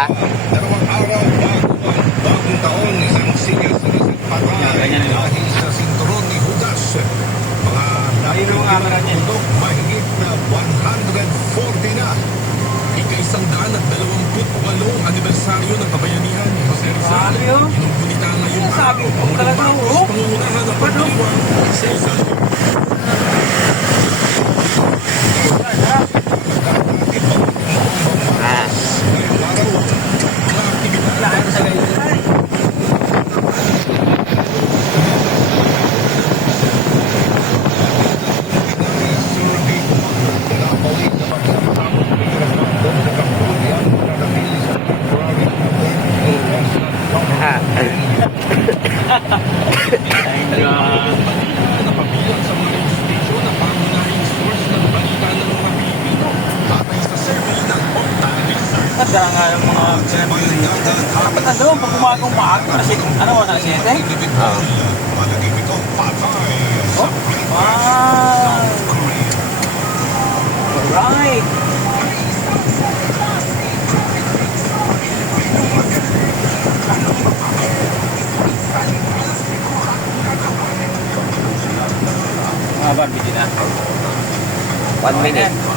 Ha? Dalawang araw bago ang bagong taon, isang sigal sa reset patay dahil sa sinturon ni Judas. Mga napulok, mahigit na 140 na. Ika-128 anibersaryo ng kabayanihan ni Jose Rizal. Inugunita ngayon araw, Pangulong Marcos, pangungunahan ng pagdiwang sa Rizal. Napabilang sa mga institusyon na pangunahing source ng balita ng mga Pilipino batay sa survey ng Octavis. Kaya nga yung mga dapat na doon, pag umagang maaga, ano mo na, 7? Malagay ito patay sa Wow! Alright! Mga barbie din na. 1 minute.